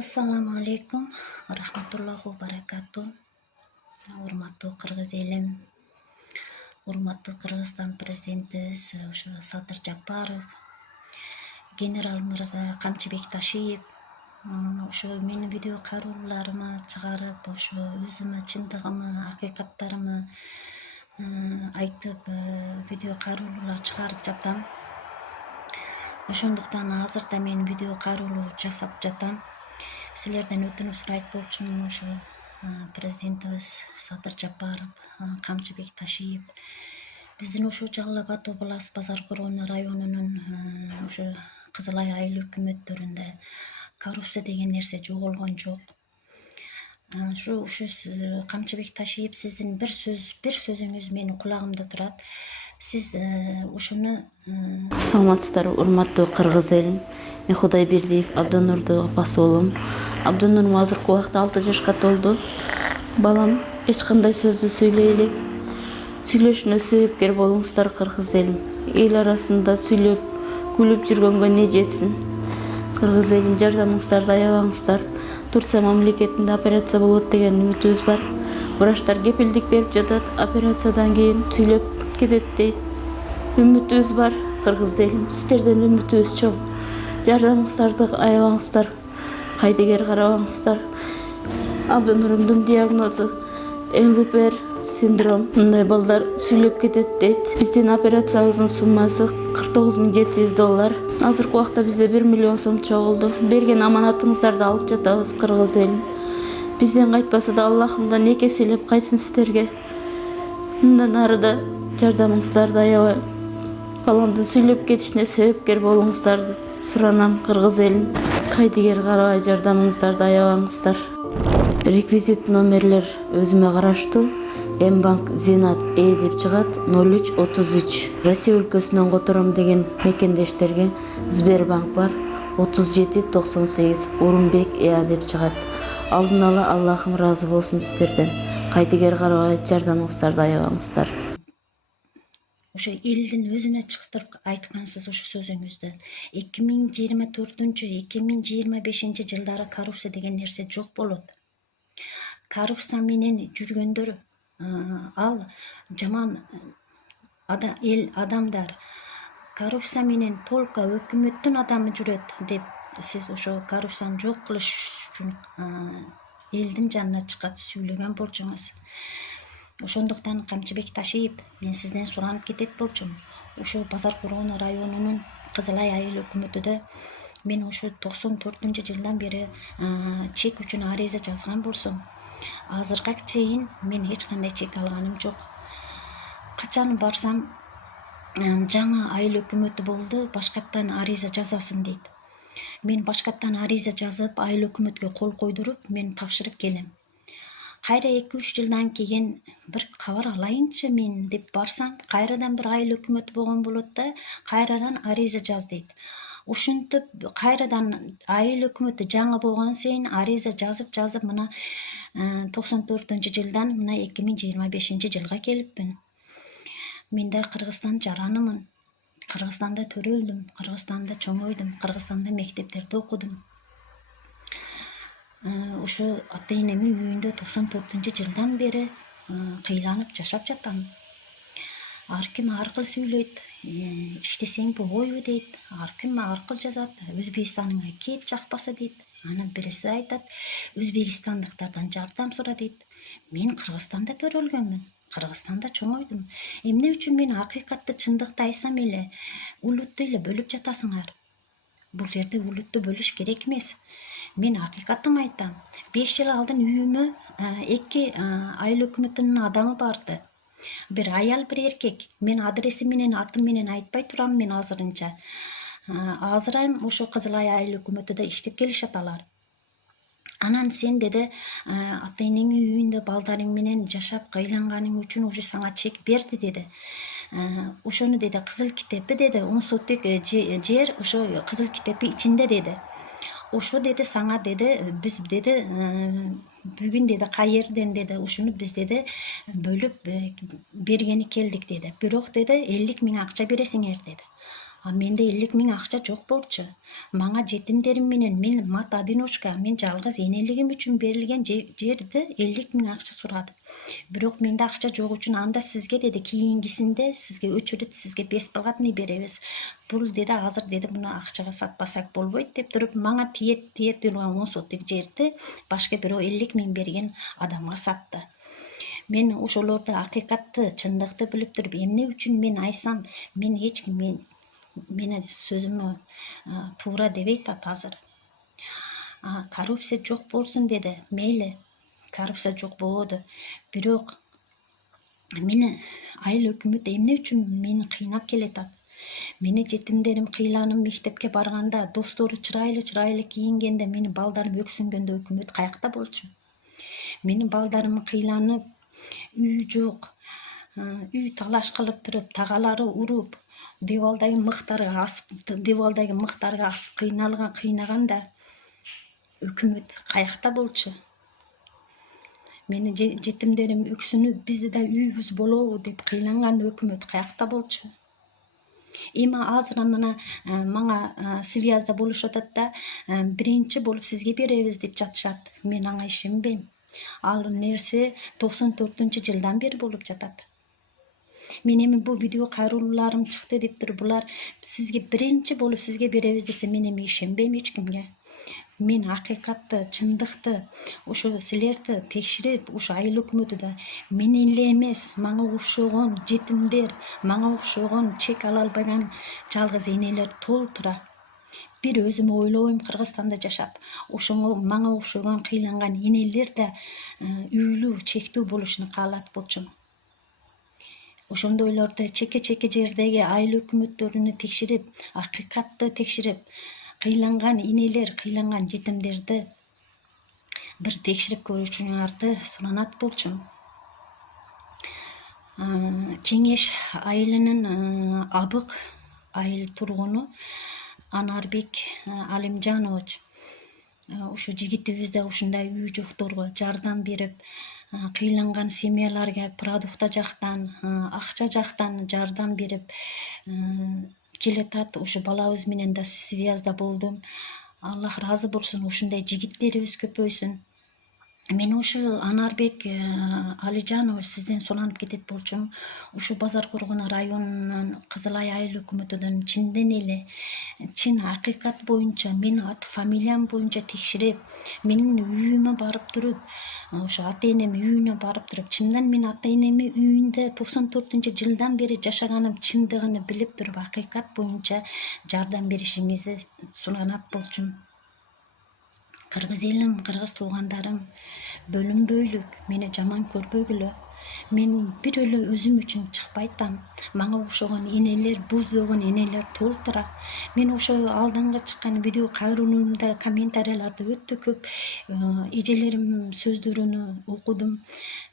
Assalamu alaikum wa rahmatullohi wa barakatuh. Урматтуу кыргыз элим, урматтуу Кыргызстан президентибиз Садыр Жапаров, генерал мырза Камчыбек Ташиев ошо менин видео кароолоруму чыгарып, ошо өзүмө чындыгымы, акыйкаттарымы айтып видео кароолор чыгарып жатам. Ошондуктан азыр да мен видео кароолор жасап жатам. Силерден өтүнүп сурайт болчумун, ошо президентибиз Садыр Жапаров, Камчыбек Ташиев биздин ушул Жалал Абад областы Базар Короон районунун ошо Кызыл Айыл өкмөттөрүндө коррупция деген нерсе жоголгон жок. Ушу Камчыбек Ташиев, сиздин бир сөзүңүз менин кулагымда турат. Сиз ушуну Саламатсыздарбы, урматтуу кыргыз элим. Мен Кудайбердиев Абдонурдун апасы болом. Абдонурум азыркы убакта 6 жашка толду. Балам эч кандай сөздү сүйлөй элек. Сүйлөшүнө себепкер болуңуздар кыргыз элим. Эл арасында сүйлөп, күлүп жүргөнгө не жетсин. Кыргыз элим, жардамыңыздарды аябаңыздар. Турция мамлекетинде операция болот деген үмүтүбүз бар. Врачтар кепилдик берип жатат, операциядан кийин сүйлөп кетет дейт. Үмүтүбүз бар кыргыз элим, сиздерден үмүтүбүз чоң. Жардамыңыздарды аябаңыздар, кайдыгер карабаңыздар. Абдонурумдун диагнозу МВПР синдром. Мындай балдар сүйлөп кетет дейт. Биздин операциябыздын суммасы $49,700. Азыркы убакта бизде 1 миллион сом чогулду. Берген аманатыңыздарды алып жатабыз кыргыз элим. Бизден кайтпаса да Аллахымдан эки эселеп кайтсын сиздерге. Мындан ары да жардамыңыздарды аябай баламдын сүйлөп кетишине себепкер болуңуздарды суранам кыргыз элим. Кайдыгер карабай жардамыңыздарды аябаңыздар. Реквизит номерлер өзүмө караштуу. Мбанк Зинат деп чыгат 0333. Россия өлкөсүнөн котором деген мекендештерге Сбербанк бар 3798. Урунбек деп чыгат. Алдын ала Аллахым разы болсун сиздерден. Кайдыгер карабай жардамыңыздарды аябаңыздар. Ошо элдин өзүнө чыктырып айткансыз ошо сөзүңүздө. 2024-2025 жылдары коррупция деген нерсе жок болот. Коррупция менен жүргөндөр ал жаман эл адамдар. Коррупция менен только өкмөттүн адамы жүрөт деп сиз ошо коррупцияны жок кылыш үчүн элдин жанына чыгып сүйлөгөн болчуңуз. Ошондуктан Камчыбек Ташиев, мен сизден суранып кетет болчумун. Ушул Базар Короон районунун Кызыл Айыл өкмөтүдө мен ушу 94-жылдан бери чек үчүн ариза жазган болсом, азыркыга чейин мен эч кандай чек алганым жок. Качан барсам жаңы айыл өкмөтү болду, башкаттан ариза жазасың дейт. Мен башкаттан ариза жазып, айыл өкмөткө кол койдуруп, мен тапшырып келем. Кайра 2-3 жылдан кийин бир кабар алайынчы мен деп барсам, кайрадан бир айыл өкмөтү болгон болот да, кайрадан ариза жаз дейт. Ушинтип кайрадан айыл өкмөтү жаңы болгон сайын ариза жазып мына 94-жылдан мына 2025 жылга келиппин. Мен да Кыргызстан жаранымын. Кыргызстанда төрөлдүм, Кыргызстанда чоңойдум, Кыргызстанда мектептерде окудум. Ошо ата-энемин үйүндө 94-жылдан бери кыйланып жашап жатам. Ар ким ар кыл сүйлөйт, иштесең болбойбу дейт, ар ким ар кыл жазат, Өзбекстанга кет жакпаса дейт. Анан бирөөсү айтат, өзбекстандыктардан жардам сура дейт. Мен Кыргызстанда төрөлгөнмүн, Кыргызстанда чоңойдум. Эмне үчүн мен акыйкатты, чындыкты айтсам эле улутту эле бөлүп жатасыңар? Бул жерде улутту бөлүш керек эмес. Мен акыйкатын айтам. 5 жыл алдын үйүмө 2 айыл өкмөтүнүн адамы барды. Бир аял, бир эркек. Мен адреси менен, аты менен айтпай турам мен азырынча. Азыр ошо Кызыл Айыл өкмөтүдө иштеп келишет алар. Анан сен деди ата-энеңин үйүндө балдарың менен жашап кыйланганың үчүн уже сага чек берди деди. Ошону деди Кызыл китепи деди, 10 соток жер ошо Кызыл китепи ичинде деди. Ошо деди сага деди, биз деди бүгүн деди кайерден деди ушуну биз деди бөлүп бергени келдик деди. Бирок деди 50 000 акча бересиңер деди. Менде 50 000 акча жок болчу. Мага жетимдерим менен мен мат-одиночка, мен жалгыз энелигим үчүн берилген жерди 50 000 акча сурадым. Бирок менде акча жок үчүн анда сизге деди, кийинкисинде сизге өчүрүт, сизге бесплатный беребиз. Бул деди, азыр деди, муну акчага сатпасак болбойт деп туруп, мага тиет турган 10 сотик жерди башка бирөө 50 000 берген адамга сатты. Мен ошолорду акыйкатты, чындыкты билип туруп, эмне үчүн мен айтсам, мен эч ким мени сөзүмө туура дебейт азыр. Коррупция жок болсун деди. Мейли, коррупция жок болоду. Бирок мени айыл өкмөт эмне үчүн мени кыйнап келатат? Мени жетимдерим кыйланып мектепке барганда, достору чырайлы кийингенде, менин балдарым өксүнгөндө өкмөт каякта болчу? Менин балдарым кыйланып, үй жок, үй талаш кылып туруп, тагалары уруп, дебалдагы мыктарга асып кыйнаганда өкмөт каякта болчу? Менин жетимдерим өксүнүп, бизде да үйүбүз болобу деп кыйланган өкмөт каякта болчу? Эми азыр мына мага связда болушуп атат да, биринчи болуп сизге беребиз деп жатышат. Мен ага ишенбейм. Ал нерсе 94-жылдан бери болуп жатат. Мен эми бул видео кайрылууларым чыкты деп туруп, булар сизге биринчи болуп сизге беребиз десе, мен эми ишенбейм эч кимге. Мен акыйкатты, чындыкты, ошо силерди текширип, ошо айыл өкмөтү да мен эле эмес, мага окшогон жетимдер, мага окшогон чек ала албаган жалгыз энелер толтура. Бир өзүм ойлойм, Кыргызстанда жашап, ошого мага окшогон кыйланган энелер да үйлүү, чектүү болушуну каалат болчумун. Ошондойлорду чеке жердеги айыл өкмөттөрүнү текширип, акыйкатты текширип, кыйланган энелер, кыйланган жетимдерди бир текширип көрүүчүңөрдү суранат болчумун. Кеңеш айылынын Абык айыл тургуну Анарбек Алимжанович ушу жигитибизде ушундай үй жокторго жардам берип, кыйланган семьяларга продукта жактан, акча жактан жардам берип келатат. Ушу балабыз менен да связда болдум. Аллах ыраазы болсун, ушундай жигиттерибиз көпөйсүн. Мен ушу Анарбек Алижанович сизден суранып кетет болчумун. Ушу Базар Коргон районунун Кызыл Ай айыл өкмөтүнөн чынден эле, чын акыйкат боюнча, менин ат фамилиям боюнча текширип, менин үйүмө барып туруп, ошо ата энемин үйүнө барып туруп, чындан мен ата энемин үйүндө 94-жылдан бери жашаганым чындыгын билип туруп, акыйкат боюнча жардам беришиңизди суранат болчумун. Кыргыз элим, кыргыз туугандарым, бөлүнбөйлүк, мени жаман көрбөгүлө. Мен бир эле өзүм үчүн чыкпайтам. Мага окшогон энелер, буздогон энелер толтура. Мен ошо алдыңкы чыккан видео кайрылуумда комментарийлерде өтө көп эжелерим сөздөрүнү окудум.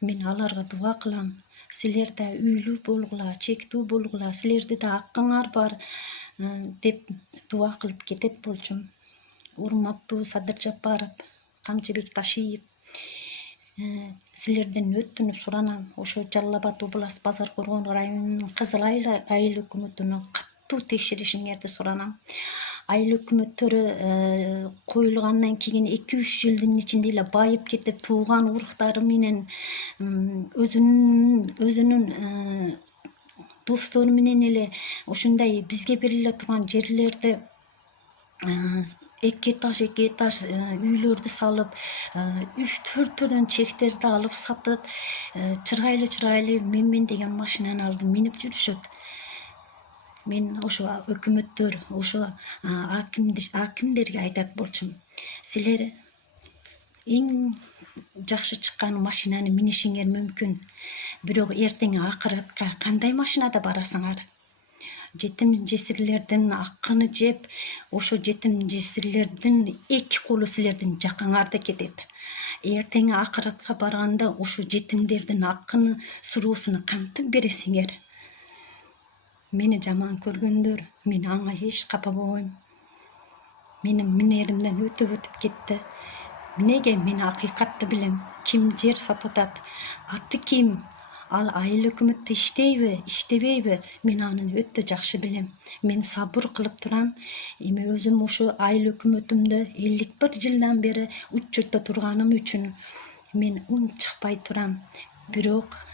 Мен аларга дуа кылам. Силер да үйлүү болгула, чектүү болгула, силерде да акыңар бар деп дуа кылып кетет болчумун. Урматтуу Садыр Жапаров, Камчыбек Ташиев, силерден өтүнүп суранам. Ошо Жалал Абад область Базар Коргон районунун Кызыл Ай айыл өкмөтүнө катуу текширишиңерди суранам. Айыл өкмөттөрү коюлгандан кийин 2-3 жылдын ичинде эле байып кетип, тууган уруктары менен өзүнүн достору менен эле ушундай бизге бериле турган жерлерди эки этаж үйлөрдү салып, 3-4 чектерди алып сатып, чырайлы менмен деген машинаны алып минип жүрүшөт. Мен ошо өкмөттөр, ошо акимдерге айтат болчумун. Силер эң жакшы чыккан машинаны минишиңер мүмкүн. Бирок эртең акыратка кандай машинада барасыңар? Жетим жесирлердин акыны жеп, ошо жетим жесирлердин 2 колу силердин жакаңарда кетет. Эртең акыратка барганда ошо жетимдердин акыны, суроосуну кантип бересиңер? Мени жаман көргөндөр, мен аңа эч капа болбойм. Менин минеримден өтүп кетти. Неге? Мен акыйкатты билем. Ким жер сатып атат, аты ким, Ал айыл өкмөттө иштейби, иштебейби? Мен аны өтө жакшы билем. Мен сабыр кылып турам. Эми өзүм ушу айыл өкмөтүмдө 51 жылдан бери учурда турганым үчүн мен унчукпай турам. Бирок